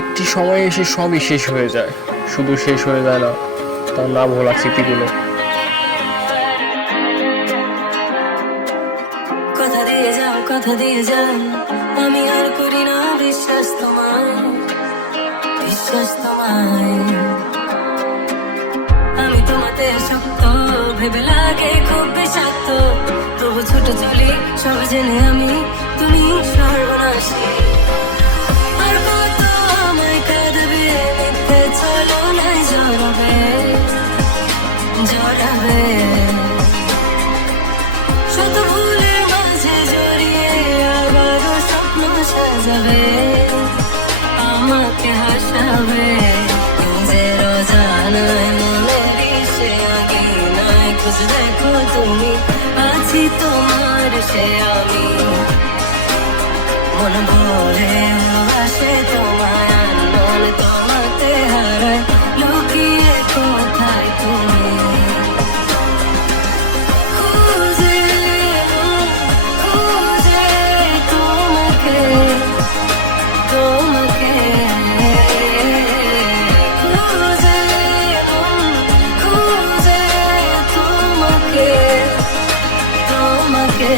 একটি সময় এসে সবই শেষ হয়ে যায়, শুধু শেষ হয়ে যায় না, তার না ভোলা স্মৃতিগুলো। কথা দিয়ে যাও, কথা দিয়ে যাও, আমি আর করি না বিশ্বাস তোমায়, বিশ্বাস তোমায়। আমি তোমাতে শক্ত ভেবে লাগে খুব বিষাক্ত, তবু ছোট চলি সব জেনে আমি তুমি সর্বনাশী। আর কত আমায় কাঁদবে, মিথ্যে ছলনায় জড়াবে, জড়াবে। শত ভুলের মাঝে জড়িয়ে আবারও স্বপ্ন সাজাবে, আমাকে হাসাবে। নিজের অজানায় মনের সে আঙিনায় খুঁজ দেখো তুমি, আছি তোমার সে আমি। মন ভরে ভালোবাসে তোমায়, আর মন তোমাকে হারায়, লুকিয়ে কোথায় তুমি। খুঁজে খুঁজে তোমাকে, তোমাকে খুঁজে খুঁজে তোমাকে, তোমাকে।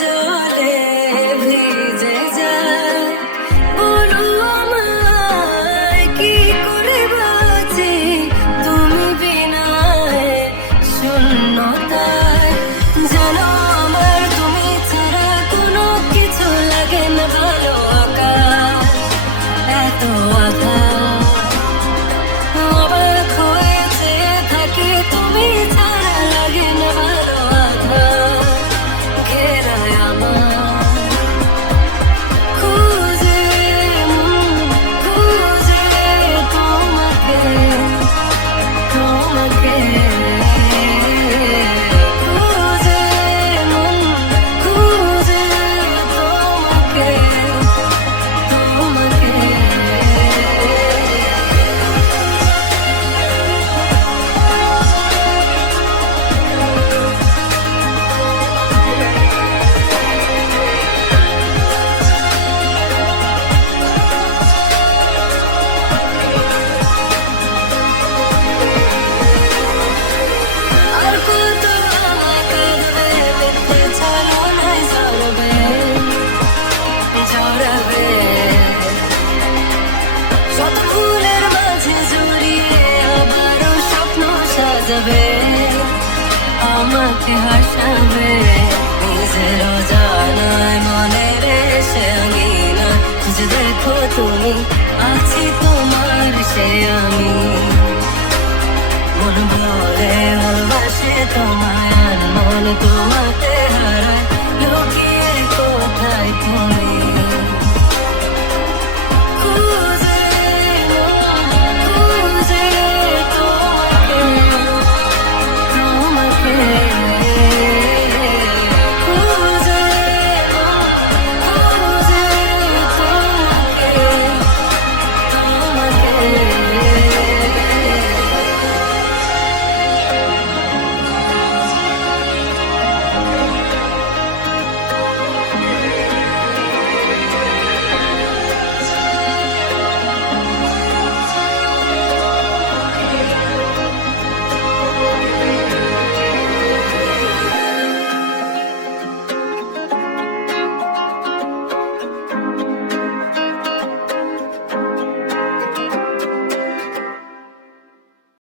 জলে ভিজে যায়, বলো আমায় কি করে বাঁচি তুমি বিনায় শূন্যতায়। জানো আমার তুমি ছাড়া কোনো কিছু লাগে না ভালো, আকাশ এত আঘাত। অবাক হয়েছে থাকি তুমি ছাড়া লাগে না ভালো, আঘাত ঘেরায় আমার। খুঁজে খুঁজে তোমাকে, তোমাকে খুঁজে খুঁজে তোমাকে, তোমাকে। আর কত আমায় কাঁদবে, মিথ্যে ছলনায় জড়াবে, জড়াবে। শত ফুলের মাঝে জড়িয়ে আবারও স্বপ্ন সাজাবে, আমাকে হাসাবে। নিজের অজানায় মনের সে আঙিনা খুঁজে দেখো তুমি, আছি তোমার সে আমি। মন ভরে ভালোবাসে তোমায়, আর মন তোমাকে